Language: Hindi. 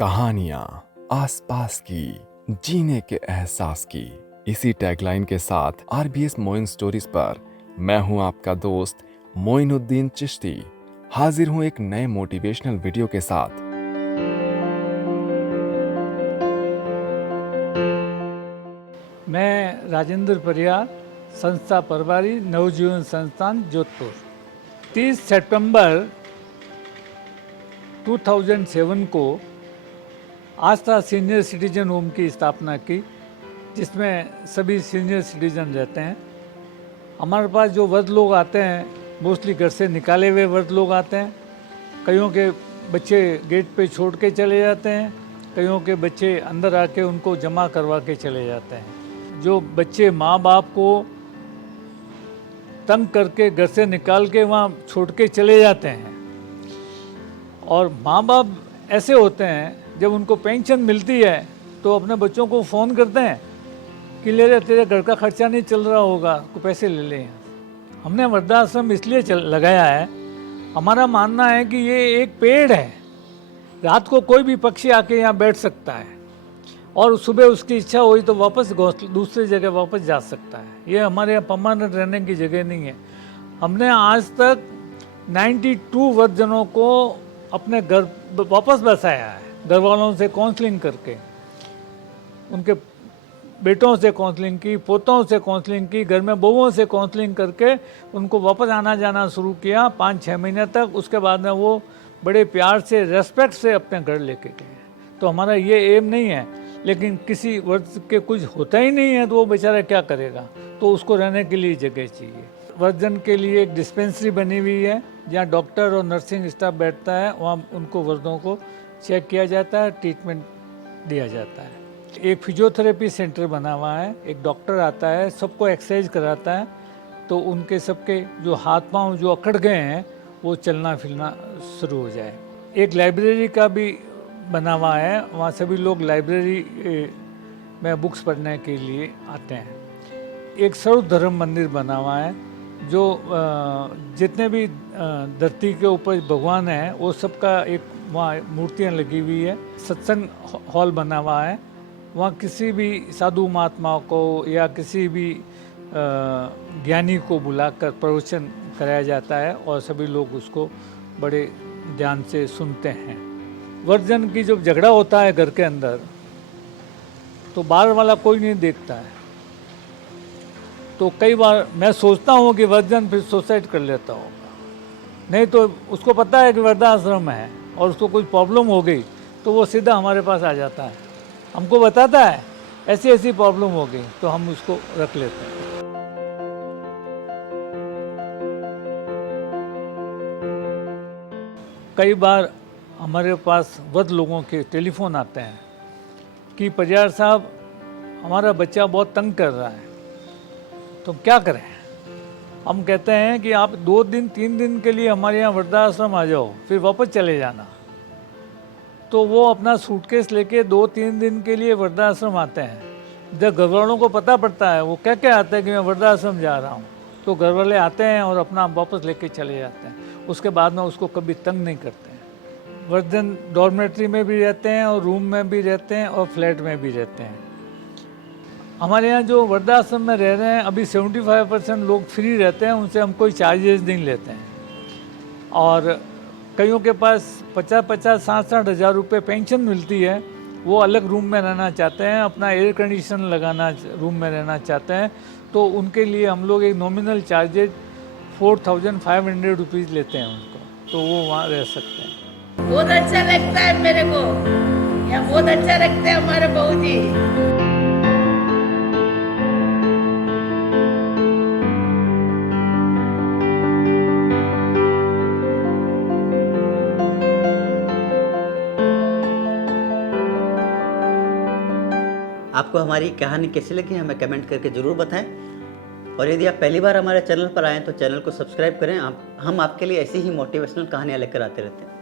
कहानियां आसपास की, जीने के एहसास की। इसी टैगलाइन के साथ आरबीएस मोइन स्टोरीज पर मैं हूं आपका दोस्त मोइनुद्दीन चिश्ती, हाजिर हूं एक नए मोटिवेशनल वीडियो के साथ। मैं राजेंद्र परियार, संस्था परवारी नवजीवन संस्थान जोधपुर। 30 सितंबर 2007 को आस्था सीनियर सिटीजन होम की स्थापना की, जिसमें सभी सीनियर सिटीजन रहते हैं। हमारे पास जो वृद्ध लोग आते हैं, मोस्टली घर से निकाले हुए वृद्ध लोग आते हैं। कईयों के बच्चे गेट पे छोड़ के चले जाते हैं, कईयों के बच्चे अंदर आके उनको जमा करवा के चले जाते हैं। जो बच्चे माँ बाप को तंग करके घर से निकाल के वहाँ छोड़ के चले जाते हैं, और माँ बाप ऐसे होते हैं जब उनको पेंशन मिलती है तो अपने बच्चों को फ़ोन करते हैं कि ले रहे तेरे घर का खर्चा नहीं चल रहा होगा, को पैसे ले लें। हमने वृद्धाश्रम इसलिए लगाया है, हमारा मानना है कि ये एक पेड़ है, रात को कोई भी पक्षी आके यहाँ बैठ सकता है और सुबह उसकी इच्छा हुई तो वापस दूसरी जगह वापस जा सकता है। ये हमारे यहाँ परमानेंट रहने की जगह नहीं है। हमने आज तक 92 वृद्धजनों को अपने घर वापस बसाया है, घर वालों से काउंसलिंग करके, उनके बेटों से काउंसलिंग की, पोतों से काउंसलिंग की, घर में बहुओं से काउंसलिंग करके उनको वापस आना जाना शुरू किया 5-6 महीने तक। उसके बाद में वो बड़े प्यार से, रेस्पेक्ट से अपने घर लेके गए। तो हमारा ये एम नहीं है, लेकिन किसी वर्ग के कुछ होता ही नहीं है तो वो बेचारा क्या करेगा, तो उसको रहने के लिए जगह चाहिए। वर्धन के लिए एक डिस्पेंसरी बनी हुई है जहाँ डॉक्टर और नर्सिंग स्टाफ बैठता है, वहाँ उनको वर्दों को चेक किया जाता है, ट्रीटमेंट दिया जाता है। एक फिजियोथेरेपी सेंटर बना हुआ है, एक डॉक्टर आता है, सबको एक्सरसाइज कराता है, तो उनके सबके जो हाथ पांव जो अकड़ गए हैं वो चलना फिरना शुरू हो जाए। एक लाइब्रेरी का भी बना हुआ है, वहाँ सभी लोग लाइब्रेरी में बुक्स पढ़ने के लिए आते हैं। एक सर्व धर्म मंदिर बना हुआ है, जो जितने भी धरती के ऊपर भगवान हैं वो सबका एक वहाँ मूर्तियाँ लगी हुई है। सत्संग हॉल बना हुआ है, वहाँ किसी भी साधु महात्मा को या किसी भी ज्ञानी को बुलाकर प्रवचन कराया जाता है और सभी लोग उसको बड़े ध्यान से सुनते हैं। वर्धन की जब झगड़ा होता है घर के अंदर, तो बाहर वाला कोई नहीं देखता है। तो कई बार मैं सोचता हूँ कि वर्धन फिर सुसाइड कर लेता होगा, नहीं तो उसको पता है कि वृद्धाश्रम है और उसको कोई प्रॉब्लम हो गई तो वो सीधा हमारे पास आ जाता है, हमको बताता है ऐसी ऐसी प्रॉब्लम हो गई, तो हम उसको रख लेते हैं। कई बार हमारे पास वृद्ध लोगों के टेलीफोन आते हैं कि परियार साहब हमारा बच्चा बहुत तंग कर रहा है, तो क्या करें। हम कहते हैं कि आप 2 दिन 3 दिन के लिए हमारे यहाँ वृद्धाश्रम आ जाओ, फिर वापस चले जाना। तो वो अपना सूटकेस लेके 2-3 दिन के लिए वृद्धाश्रम आते हैं। जब घर वालों को पता पड़ता है, वो कह के आते हैं कि मैं वृद्धाश्रम जा रहा हूँ, तो घर वाले आते हैं और अपना वापस लेके चले जाते हैं। उसके बाद में उसको कभी तंग नहीं करते हैं। वर्धन डॉर्मेट्री में भी रहते हैं और रूम में भी रहते हैं और फ्लैट में भी रहते हैं। हमारे यहाँ जो वृद्धाश्रम में रह रहे हैं अभी 75% लोग फ्री रहते हैं, उनसे हम कोई चार्जेस नहीं लेते हैं। और कईयों के पास 50-60 हज़ार रुपये पेंशन मिलती है, वो अलग रूम में रहना चाहते हैं, अपना एयर कंडीशन लगाना रूम में रहना चाहते हैं, तो उनके लिए हम लोग एक नॉमिनल चार्जेज 4500 रुपीज़ लेते हैं उनको, तो वो वहाँ रह सकते हैं। बहुत अच्छा लगता है मेरे को, यहाँ बहुत अच्छा लगता है हमारे बहू जी। आपको हमारी कहानी कैसी लगी हमें कमेंट करके ज़रूर बताएं, और यदि आप पहली बार हमारे चैनल पर आएँ तो चैनल को सब्सक्राइब करें। हम आपके लिए ऐसी ही मोटिवेशनल कहानियाँ लेकर आते रहते हैं।